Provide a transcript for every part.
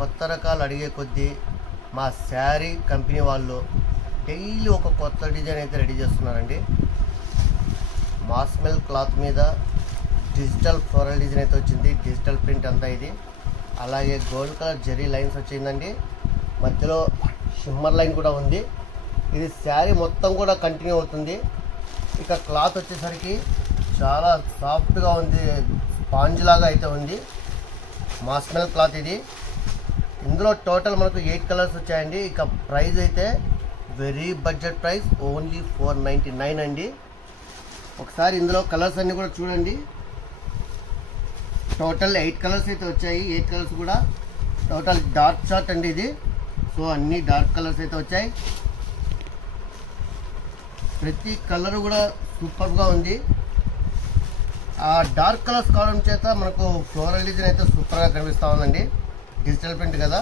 కొత్త రకాలు అడిగే కొద్దీ మా శారీ కంపెనీ వాళ్ళు డైలీ ఒక కొత్త డిజైన్ అయితే రెడీ చేస్తున్నారండి. మాస్మెల్ క్లాత్ మీద డిజిటల్ ఫ్లోరల్ డిజైన్ అయితే వచ్చింది. డిజిటల్ ప్రింట్ అంతా ఇది. అలాగే గోల్డ్ కలర్ జెరీ లైన్స్ వచ్చిందండి. మధ్యలో షిమ్మర్ లైన్ కూడా ఉంది. ఇది శారీ మొత్తం కూడా కంటిన్యూ అవుతుంది. ఇక క్లాత్ వచ్చేసరికి చాలా సాఫ్ట్గా ఉంది, స్పాంజ్ లాగా అయితే ఉంది. మాస్మెల్ క్లాత్ ఇది. ఇందులో టోటల్ మనకు 8 కలర్స్ వచ్చాయండి. ఇక ప్రైస్ అయితే వెరీ బడ్జెట్ ప్రైస్, ఓన్లీ 499 అండి. ఒకసారి ఇందులో కలర్స్ అన్నీ కూడా చూడండి. టోటల్ 8 కలర్స్ అయితే వచ్చాయి. 8 కలర్స్ కూడా టోటల్ డార్క్ చార్ట్ అండి ఇది. సో అన్ని డార్క్ కలర్స్ అయితే వచ్చాయి. ప్రతి కలర్ కూడా సూపర్గా ఉంది. ఆ డార్క్ కలర్స్ కావడం చేత మనకు ఫ్లోరల్ డిజైన్ అయితే సూపర్గా కనిపిస్తూ ఉందండి. డిజిటల్ ప్రింట్ కదా.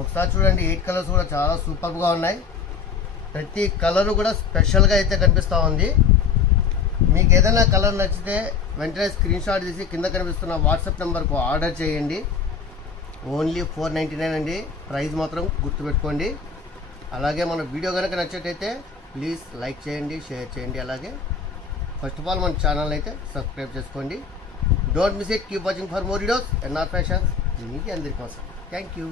ఒకసారి చూడండి, 8 కలర్స్ కూడా చాలా సూపర్గా ఉన్నాయి. ప్రతి కలర్ కూడా స్పెషల్గా అయితే కనిపిస్తూ ఉంది. మీకు ఏదైనా కలర్ నచ్చితే వెంటనే స్క్రీన్ షాట్ తీసి కింద కనిపిస్తున్న వాట్సాప్ నెంబర్కు ఆర్డర్ చేయండి. ఓన్లీ 499 అండి. ప్రైస్ మాత్రం గుర్తుపెట్టుకోండి. అలాగే మన వీడియో కనుక నచ్చేటైతే ప్లీజ్ లైక్ చేయండి, షేర్ చేయండి. అలాగే ఫస్ట్ ఆఫ్ ఆల్ మన ఛానల్ అయితే సబ్స్క్రైబ్ చేసుకోండి. Don't miss it. Keep watching for more videos. NR fashions మీకు అందరి కోసం. Thank you.